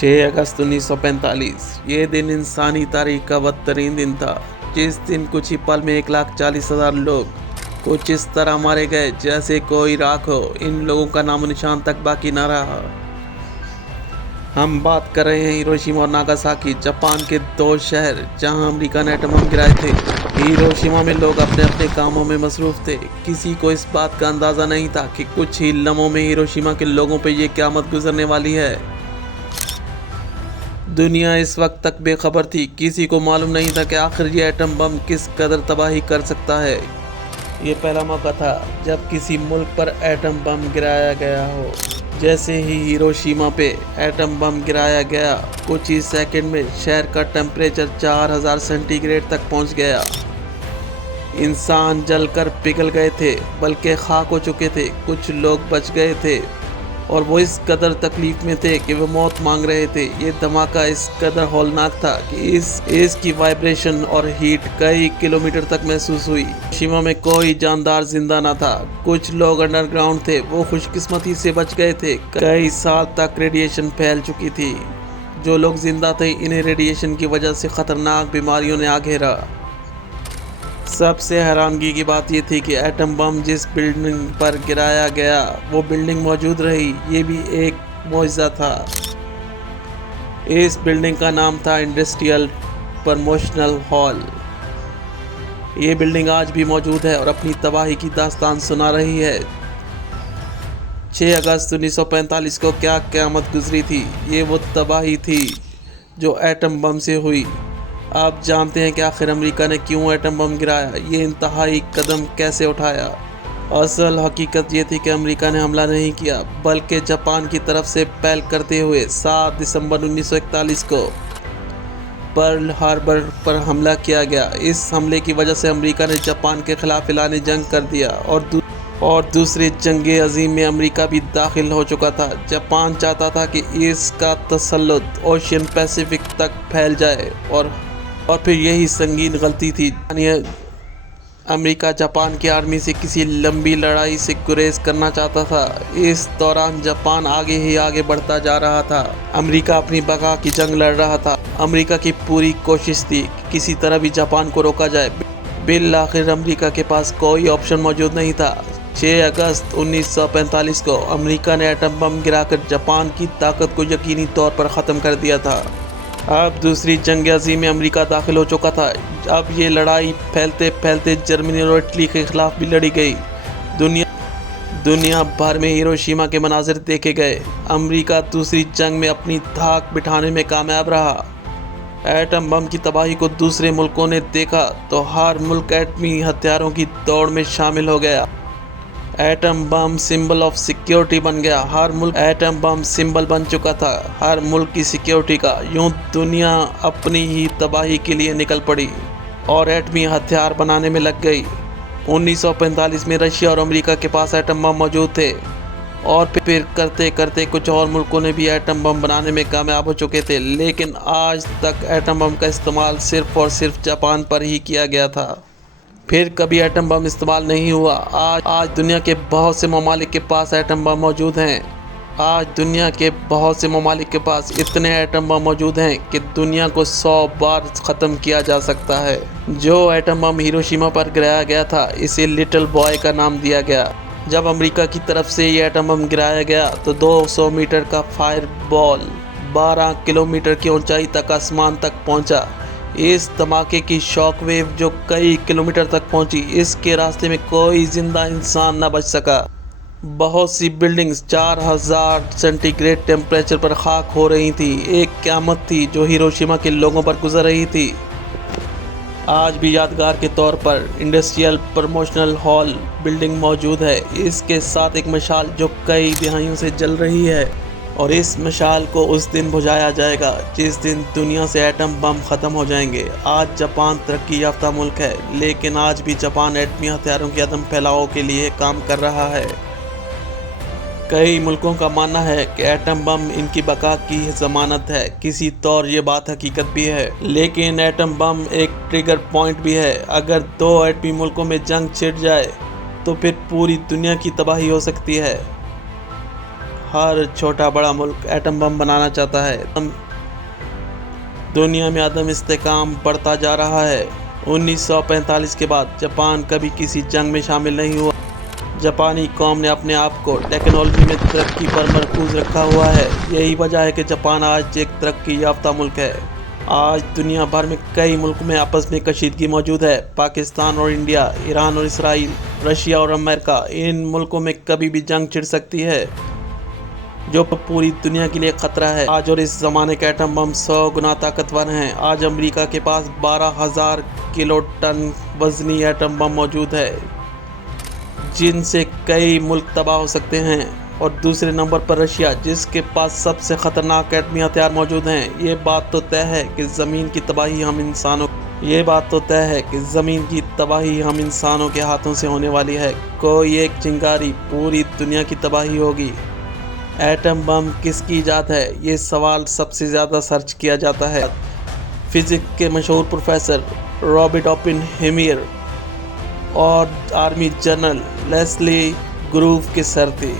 6 अगस्त 1945 ये दिन इंसानी तारीख का बदतरीन दिन था। जिस दिन कुछ ही पल में 1,40,000 लोग कुछ इस तरह मारे गए जैसे कोई राख हो। इन लोगों का नामो निशान तक बाकी न रहा। हम बात कर रहे हैं हिरोशिमा और नागासाकी, जापान के दो शहर जहां अमेरिका ने एटम बम गिराए थे। हिरोशिमा में लोग अपने अपने कामों में मसरूफ थे। किसी को इस बात का अंदाज़ा नहीं था कि कुछ ही लम्हों में हिरोशिमा के लोगों पर यह क़यामत गुजरने वाली है। दुनिया इस वक्त तक बेखबर थी। किसी को मालूम नहीं था कि आखिर ये एटम बम किस कदर तबाही कर सकता है। ये पहला मौका था जब किसी मुल्क पर एटम बम गिराया गया हो। जैसे ही हिरोशिमा पे एटम बम गिराया गया, कुछ ही सेकंड में शहर का टेम्परेचर 4000 सेंटीग्रेड तक पहुंच गया। इंसान जलकर पिघल गए थे, बल्कि खाक हो चुके थे। कुछ लोग बच गए थे और वो इस कदर तकलीफ में थे कि वो मौत मांग रहे थे। ये धमाका इस कदर हौलनाक था कि इसकी वाइब्रेशन और हीट कई किलोमीटर तक महसूस हुई। हिरोशिमा में कोई जानदार जिंदा न था। कुछ लोग अंडरग्राउंड थे, वो खुशकिस्मती से बच गए थे। कई साल तक रेडिएशन फैल चुकी थी। जो लोग जिंदा थे, इन्हें रेडिएशन की वजह से खतरनाक बीमारियों ने आ घेरा। सबसे हैरानगी की बात यह थी कि एटम बम जिस बिल्डिंग पर गिराया गया वो बिल्डिंग मौजूद रही। ये भी एक मौजज़ा था। इस बिल्डिंग का नाम था इंडस्ट्रियल प्रमोशनल हॉल। ये बिल्डिंग आज भी मौजूद है और अपनी तबाही की दास्तान सुना रही है। 6 अगस्त 1945 को क्या क़यामत गुजरी थी। ये वो तबाही थी जो एटम बम से हुई। आप जानते हैं कि आखिर अमेरिका ने क्यों एटम बम गिराया, ये इंतहाई कदम कैसे उठाया। असल हकीकत ये थी कि अमेरिका ने हमला नहीं किया, बल्कि जापान की तरफ से पहल करते हुए 7 दिसंबर 1941 को पर्ल हार्बर पर हमला किया गया। इस हमले की वजह से अमेरिका ने जापान के खिलाफ ऐलान जंग कर दिया और दूसरे जंग अजीम में अमेरिका भी दाखिल हो चुका था। जापान चाहता था कि इसका तसल्लुत ओशियन पैसिफिक तक फैल जाए और फिर यही संगीन गलती थी। अमेरिका जापान की आर्मी से किसी लंबी लड़ाई से गुरेज करना चाहता था। इस दौरान जापान आगे ही आगे बढ़ता जा रहा था। अमेरिका अपनी बका की जंग लड़ रहा था। अमेरिका की पूरी कोशिश थी कि किसी तरह भी जापान को रोका जाए। बिल आखिर अमेरिका के पास कोई ऑप्शन मौजूद नहीं था। 6 अगस्त 1945 को अमेरिका ने एटम बम गिराकर जापान की ताकत को यकीनी तौर पर ख़त्म कर दिया था। अब दूसरी जंग अज़ीम में अमेरिका दाखिल हो चुका था। अब ये लड़ाई फैलते फैलते जर्मनी और इटली के खिलाफ भी लड़ी गई। दुनिया भर में हिरोशिमा के मनाजिर देखे गए। अमेरिका दूसरी जंग में अपनी धाक बिठाने में कामयाब रहा। एटम बम की तबाही को दूसरे मुल्कों ने देखा तो हर मुल्क एटमी हथियारों की दौड़ में शामिल हो गया। Atom bomb symbol of security बन गया। हर मुल्क एटम बम सिंबल बन चुका था, हर मुल्क की सिक्योरिटी का। यूं दुनिया अपनी ही तबाही के लिए निकल पड़ी और एटमी हथियार बनाने में लग गई। 1945 में रशिया और अमेरिका के पास एटम बम मौजूद थे और फिर करते करते कुछ और मुल्कों ने भी एटम बम बनाने में कामयाब हो चुके थे। लेकिन आज तक एटम बम का इस्तेमाल सिर्फ और सिर्फ जापान पर ही किया गया था। फिर कभी एटम बम इस्तेमाल नहीं हुआ। आज दुनिया के बहुत से ममालिक के पास एटम बम मौजूद हैं। आज दुनिया के बहुत से ममालिक के पास इतने एटम बम मौजूद हैं कि दुनिया को 100 बार ख़त्म किया जा सकता है। जो एटम बम हिरोशिमा पर गिराया गया था, इसे लिटिल बॉय का नाम दिया गया। जब अमेरिका की तरफ से ये एटम बम गिराया गया तो 200 मीटर का फायर बॉल 12 किलोमीटर की ऊंचाई तक आसमान तक पहुंचा। इस धमाके की शॉक वेव जो कई किलोमीटर तक पहुंची, इसके रास्ते में कोई जिंदा इंसान न बच सका। बहुत सी बिल्डिंग्स 4000 सेंटीग्रेड टेम्परेचर पर खाक हो रही थी। एक क़यामत थी जो हिरोशिमा के लोगों पर गुजर रही थी। आज भी यादगार के तौर पर इंडस्ट्रियल प्रमोशनल हॉल बिल्डिंग मौजूद है। इसके साथ एक मशाल जो कई दिहाइयों से जल रही है और इस मशाल को उस दिन बुझाया जाएगा जिस दिन दुनिया से एटम बम ख़त्म हो जाएंगे। आज जापान तरक्की याफ्ता मुल्क है, लेकिन आज भी जापान एटमी हथियारों के अदम फैलाव के लिए काम कर रहा है। कई मुल्कों का मानना है कि एटम बम इनकी बका की ज़मानत है। किसी तौर ये बात हकीकत भी है, लेकिन एटम बम एक ट्रिगर पॉइंट भी है। अगर 2 एटमी मुल्कों में जंग छिड़ जाए तो फिर पूरी दुनिया की तबाही हो सकती है। हर छोटा बड़ा मुल्क एटम बम बनाना चाहता है। दुनिया में अदम इस्तेकाम बढ़ता जा रहा है। 1945 के बाद जापान कभी किसी जंग में शामिल नहीं हुआ। जापानी कौम ने अपने आप को टेक्नोलॉजी में तरक्की पर मरकूज रखा हुआ है। यही वजह है कि जापान आज एक तरक्की याफ्ता मुल्क है। आज दुनिया भर में कई मुल्क में आपस में कशीदगी मौजूद है। पाकिस्तान और इंडिया, ईरान और इसराइल, रशिया और अमेरिका, इन मुल्कों में कभी भी जंग छिड़ सकती है जो पूरी दुनिया के लिए खतरा है। आज और इस ज़माने के एटम बम 100 गुना ताकतवर हैं। आज अमेरिका के पास 12,000 किलोटन वजनी एटम बम मौजूद है जिनसे कई मुल्क तबाह हो सकते हैं। और दूसरे नंबर पर रशिया, जिसके पास सबसे ख़तरनाक एटमी हथियार मौजूद हैं। ये बात तो तय है कि ज़मीन की तबाही हम इंसानों के हाथों से होने वाली है। कोई एक चिंगारी पूरी दुनिया की तबाही होगी। एटम बम किसकी ईजाद है, ये सवाल सबसे ज़्यादा सर्च किया जाता है। फिज़िक्स के मशहूर प्रोफेसर रॉबर्ट ओपेनहाइमर और आर्मी जनरल लेस्ली ग्रूव के सर थे।